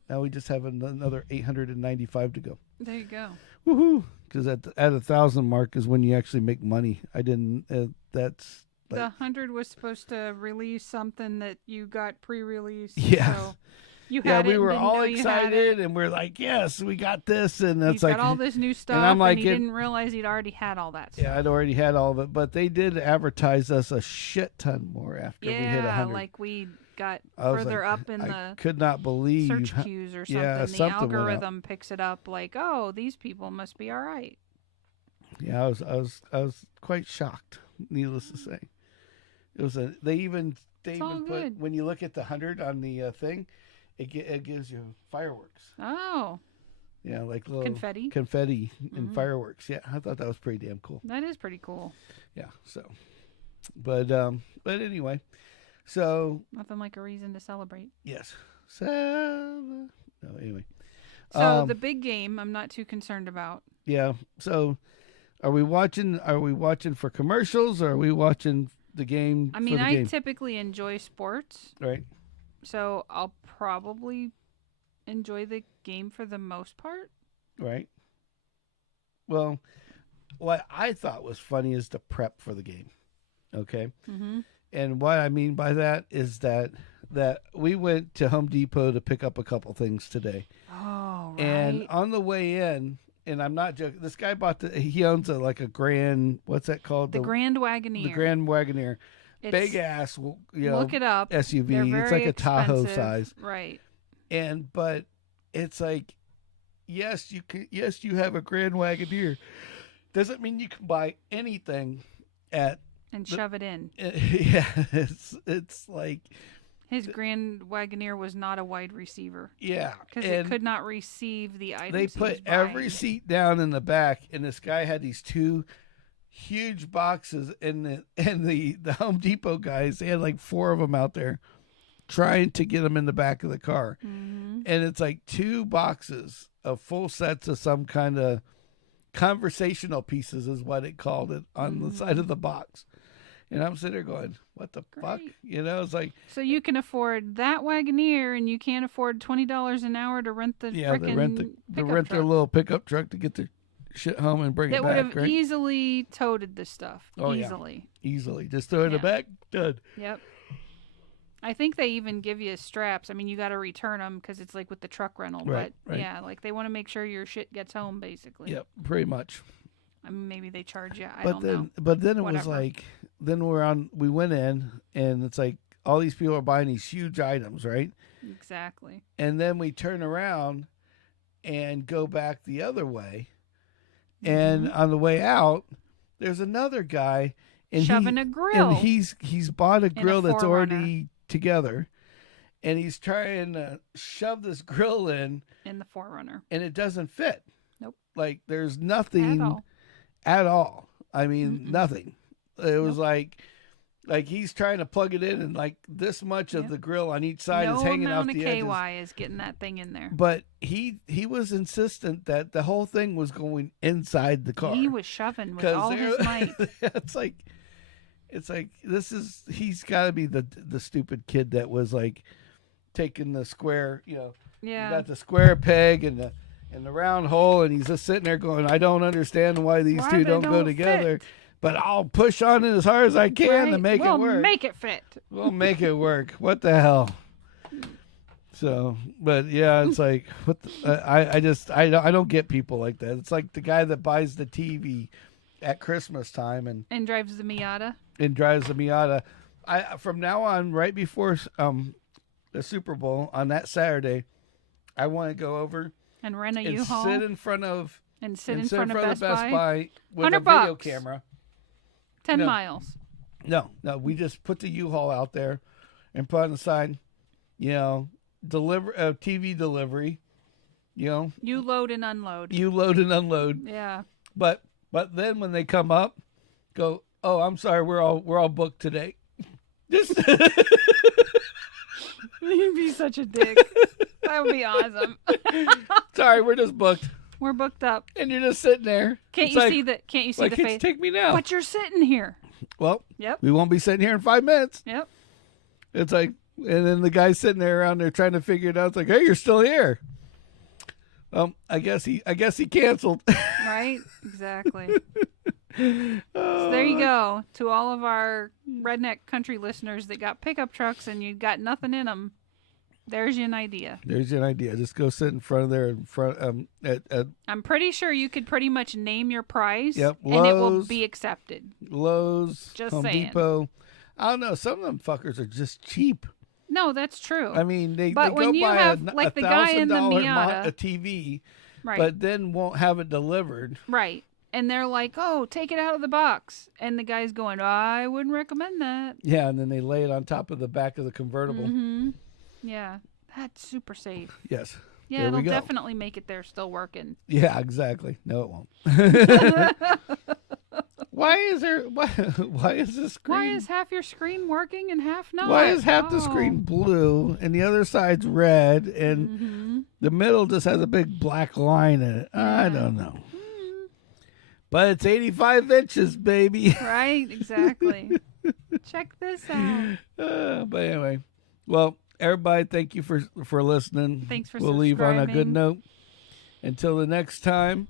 now we just have another 895 to go. There you go. Woohoo! Because at 1,000 mark is when you actually make money. I didn't. That's like, the 100 was supposed to release something that you got pre-released. Yeah. So you had we it were and all know excited, and we're like, "Yes, we got this!" And that's He's like got all this new stuff, and I'm like, he didn't realize he'd already had all that stuff. Yeah, I'd already had all of it, but they did advertise us a shit ton more after we hit 100. Yeah, like we got further up in the could not believe search queues or something. Yeah, the algorithm picks it up like, "Oh, these people must be all right." Yeah, I was quite shocked. Needless to say, it was they even put, when you look at the 100 on the thing, it gives you fireworks. Oh. Yeah, like little confetti and fireworks. Yeah, I thought that was pretty damn cool. That is pretty cool. Yeah. So, but anyway, so nothing like a reason to celebrate. Yes. So anyway. So the big game, I'm not too concerned about. Yeah. So, are we watching for commercials, or are we watching the game? I mean, I typically enjoy sports. Right. So I'll probably enjoy the game for the most part. Right. Well, what I thought was funny is the prep for the game. Okay. Mm-hmm. And what I mean by that is that we went to Home Depot to pick up a couple things today. Oh, right. And on the way in, and I'm not joking, this guy he owns a Grand, what's that called? The Grand Wagoneer. The Grand Wagoneer. It's, Big ass, look it up. SUV. They're It's very like a Tahoe expensive. size. Right. But it's like, yes, you have a Grand Wagoneer. Doesn't mean you can buy anything and shove it in. Yeah, it's like his Grand Wagoneer was not a wide receiver. Yeah, because it could not receive the items. They put every seat down in the back, and this guy had these two huge boxes, and the Home Depot guys, they had like 4 of them out there trying to get them in the back of the car, and it's like 2 boxes of full sets of some kind of conversational pieces is what it called it on the side of the box. And I'm sitting there going, what the fuck? It's like... So you can afford that Wagoneer, and you can't afford $20 an hour to rent the frickin' rent their little pickup truck to get their shit home and bring it back. That would have right? easily toted the stuff. Oh, easily. Yeah. Easily. Just throw it in the back, done. Yep. I think they even give you straps. I mean, you got to return them because it's like with the truck rental. Right, but, right. yeah, like they want to make sure your shit gets home, basically. Yep, pretty much. I mean, maybe they charge you. I don't know. But then it Whatever. was like, we went in, and it's like all these people are buying these huge items, right? Exactly. And then we turn around and go back the other way. And on the way out, there's another guy and shoving a grill. And he's bought a grill that's 4Runner. already together. And he's trying to shove this grill in the 4Runner. And it doesn't fit. Nope. Like there's nothing at all. I mean, nothing. It was like he's trying to plug it in, and like this much of the grill on each side is hanging off the edges. No amount of KY is getting that thing in there. But he was insistent that the whole thing was going inside the car. He was shoving with all his might. It's like he's got to be the stupid kid that was like taking the square, you got the square peg and the round hole, and he's just sitting there going, I don't understand why these two don't go together. Fit. But I'll push on it as hard as I can to make it work. We'll make it fit. We'll make it work. What the hell? So, but yeah, it's like, what? I don't get people like that. It's like the guy that buys the TV at Christmas time and drives the Miata. From now on, right before the Super Bowl on that Saturday, I want to go over and rent a U-Haul, sit in front of the Best Buy with a video $100. camera. 10 miles. No, we just put the U-Haul out there and put on the side, TV delivery, You load and unload. Yeah. But then when they come up, go, oh, I'm sorry, we're all booked today. Just You'd be such a dick. That would be awesome. Sorry, we're just booked. We're booked up. And you're just sitting there. Can't you see the face? Take me now. But you're sitting here. Well, we won't be sitting here in 5 minutes. Yep. It's like, and then the guy's sitting there around there trying to figure it out. It's like, hey, you're still here. I guess he canceled. Right? Exactly. So there you go. To all of our redneck country listeners that got pickup trucks and you got nothing in them, there's an idea. Just go sit in front of there. I'm pretty sure you could pretty much name your price, Lowe's, and it will be accepted. Lowe's, just Home saying. Depot. I don't know. Some of them fuckers are just cheap. No, that's true. I mean, they when go you buy have a like the guy in the Miata, a TV, right? But then won't have it delivered, right? And they're like, "Oh, take it out of the box," and the guy's going, "I wouldn't recommend that." Yeah, and then they lay it on top of the back of the convertible. Mm-hmm. Yeah, that's super safe. Yes. Yeah, it'll definitely make it there still working. Yeah, exactly. No, it won't. Why is this screen? Why is half your screen working and half not? Why is half the screen blue and the other side's red and the middle just has a big black line in it? I don't know. But it's 85 inches, baby. Right, exactly. Check this out. But anyway, well, everybody, thank you for listening. Thanks for We'll leave on a good note. Until the next time,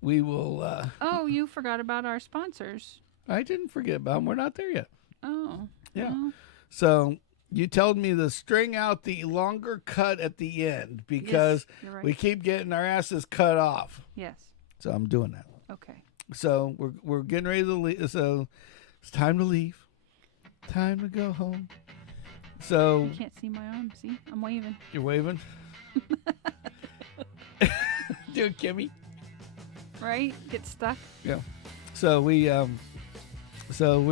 we will. Oh, you forgot about our sponsors. I didn't forget about them. We're not there yet. Oh. Yeah. Well, So you told me to string out the longer cut at the end because yes, you're right. we keep getting our asses cut off. Yes. So I'm doing that. Okay. So we're getting ready to leave. So it's time to leave. Time to go home. So You can't see my arm. See, I'm waving. you're waving. Dude, Kimmy. Right? Get stuck. Yeah. So we're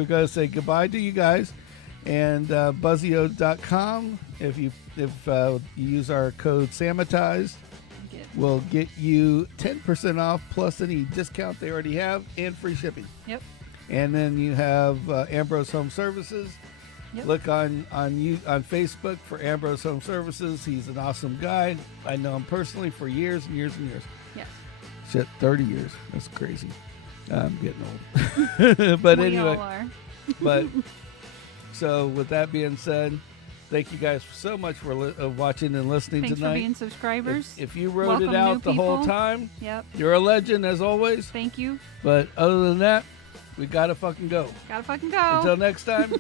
gonna say goodbye to you guys, and Buzzio.com. If you use our code Sammitized, we'll get you 10% off plus any discount they already have and free shipping. Yep. And then you have Ambrose Home Services. Yep. Look on Facebook for Ambrose Home Services. He's an awesome guy. I know him personally for years and years and years. Yes. Shit, 30 years. That's crazy. I'm getting old. But We anyway, all are. but so with that being said, thank you guys so much for watching and listening Thanks tonight. for being subscribers. If you wrote Welcome it out new the whole people. time, Yep. you're a legend as always. Thank you. But other than that, we gotta fucking go. Gotta fucking go. Until next time.